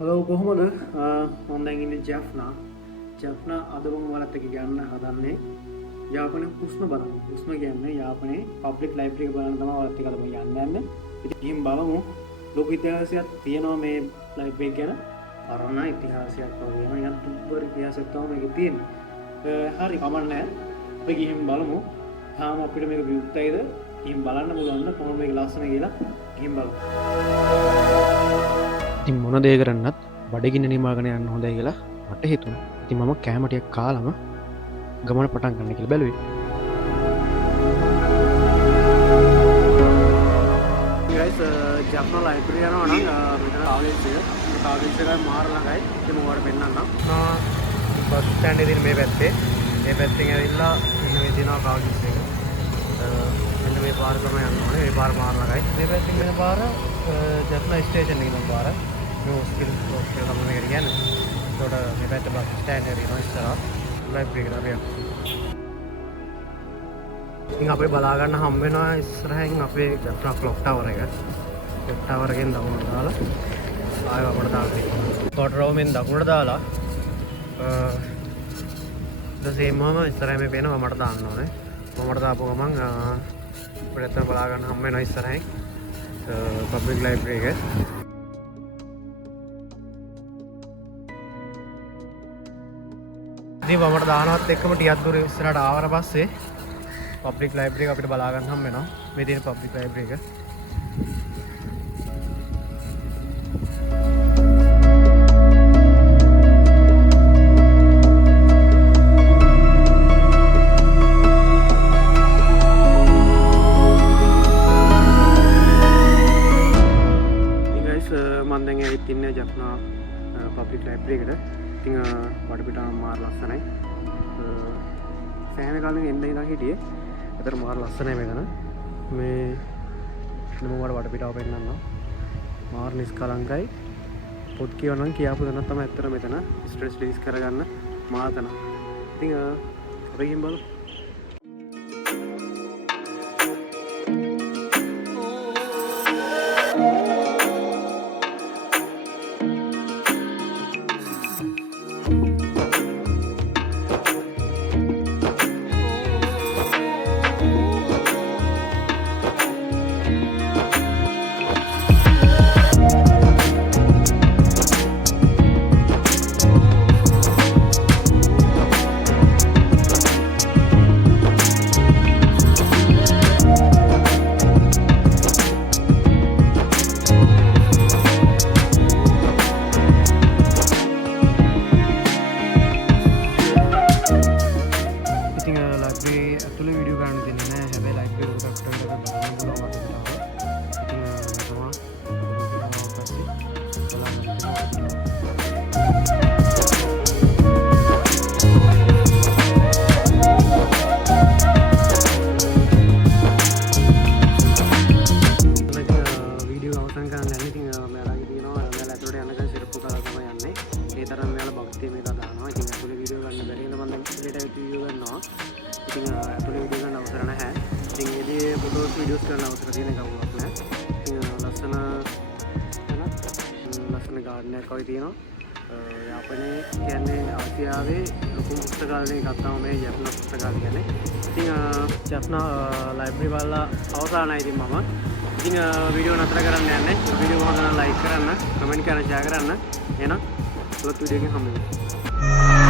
Hello කොහොමද මම දැන් ඉන්නේ ජැෆ්නා අද මම ඔයාලට කියන්න හදන්නේ යාපනයේ හුස්ම බලන්න. හුස්ම කියන්නේ යාපනයේ පබ්ලික් ලයිබ්‍රරි එක බලන්න තමයි ඔයාලට අද මම යන්නේ. ඉතින් බලමු ලෝක ඉතිහාසයක් තියෙනවා මේ ලයිබ්‍රරි එක ගැන. පරණ ඉතිහාසයක් වගේම යම් දුප්පර ඉතිහාසයක් තමයි මේකේ තියෙන්නේ. හරි කමන්නේ. අපි ගිහින් බලමු. තාම අපිට මේක විවෘතයිද? ගිහින් බලන්න පුළුවන් නම් කොහොමද මේක ලස්සන කියලා ගිහින් බලමු. ඉතින් මොන දේ කරන්නත් බඩගින්න නිමාගෙන යන්න හොඳයි කියලා මට හිතුණා. ඉතින් මම කෑම ටිකක් කාලම ගමන පටන් ගන්න කියලා බැලුවේ. guys ජැප්නා ලයිබ්‍රරි යනවා නම් මෙතන කාලේජ් එකයි මාර ළඟයි. ඉතින් මම ඔයාලට පෙන්නන්නම්. බස් ස්ටෑන්ඩ් එකේ මේ පැත්තේ ඇවිල්ලා මේ දිනවා කාලේජ් එක. මෙන්න මේ පාර තමයි යන්න ඕනේ. මේ පාර මාර ළඟයි. මේ පැත්තෙන් යන පාර ජැප්නා ස්ටේෂන් එකේ යන පාර. මේ හොස්පිටල් තමයි මේක කියන්නේ. ඒකට මේ පැත්ත බස් ස්ටෑන්ඩ් එකේ ඉන්න ඉස්සරහ ලයිබ්‍රරි එකට අපි යනවා. ඉතින් අපි බලා ගන්න හම්බ වෙනවා ඉස්සරහින් අපේ ජැප්නා ක්ලොක් ටවර් එක. ක්ලොක් ටවර් එකෙන් දකුණට දාලා ආයෙ අපිට දාලා තියෙනවා. කොට් රෝමෙන් දකුණට දාලා දැන් ඉස්සරහින් මේ පේනවා මට දාන්න ඕනේ. මට දාපුව ගමන් අපිට එතන බලා ගන්න හම්බ වෙනවා ඉස්සරහින් පබ්ලික් ලයිබ්‍රරි එක. ඉතින් මට දානවත් එක්කම ටිකක් දුර ඉස්සරහට ආවට පස්සේ පබ්ලික් ලයිබ්‍රරි එක අපිට බලා ගන්න හම්බ වෙනවා. මේ තියෙන පබ්ලික් ලයිබ්‍රරි එක. මම දැන් ඇවිත් ඉන්නේ ජැප්නා පබ්ලික් ලයිබ්‍රරි එකට. ඉතින් වටපිටාව මාර ලස්සනයි. සෑම කාලෙක එන්න ඉඳන් හිටියේ. ඒතර මාර ලස්සනයි මෙතන. මේ මම ඔයාලට වටපිටාව පෙන්නන්නම්. මාර නිස්කලංකයි. පොත් කියවනම් කියාපු දණක් තමයි ඇත්තට මෙතන ස්ට්‍රෙස් රිලීස් කරගන්න මාතන. ඉතින් අපි ගිහින් බලමු. ඇතුලේ වීඩියෝ ගන්න දෙන්නේ නැහැ. හැබැයි ලයිබ්‍රරි එකකට බලන්න පුළුවන් වගේ තමයි. ඉතින් වීඩියෝ අවසන් කරන්න යන්නේ. ඉතින් මෙයාලගේ තියෙනවා මෙයාලා ඇතුලට යනකම් සිරප්පු කරලා තමයි යන්නේ. ඒ තරම් මෙයාලා භක්තිය මේක දානවා. ඉතින් ඇතුලේ වීඩියෝ ගන්න බැරි නම් මම දැන් ඉස්සරහට වීඩියෝ ගන්නවා. ඉතින් ඇතුලේ වීඩියෝ ගන්න අවසර නැහැ. ඉතින් ඒදී ෆොටෝස් වීඩියෝස් කරන්න අවසර තියෙන කවුරුත් නැහැ. ඉතින් ලස්සන ගාඩන් එකක් වගේ තියෙනවා. යාපනයේ කියන්නේ ආසියාවේ ලොකුම පුස්තකාලය එකක් තමයි මේ ජැප්නා පුස්තකාලය කියන්නේ. ඉතින් ජැප්නා ලයිබ්‍රරි බලලා අවසానයි ඉතින් මම. ඉතින් වීඩියෝ නතර කරන්න යන්නේ. වීඩියෝ හොඳ නම් ලයික් කරන්න, කමෙන්ට් කරන්න, ෂෙයා කරන්න. එහෙනම් අලුත් වීඩියෝ එකකින් හම්බ වෙමු.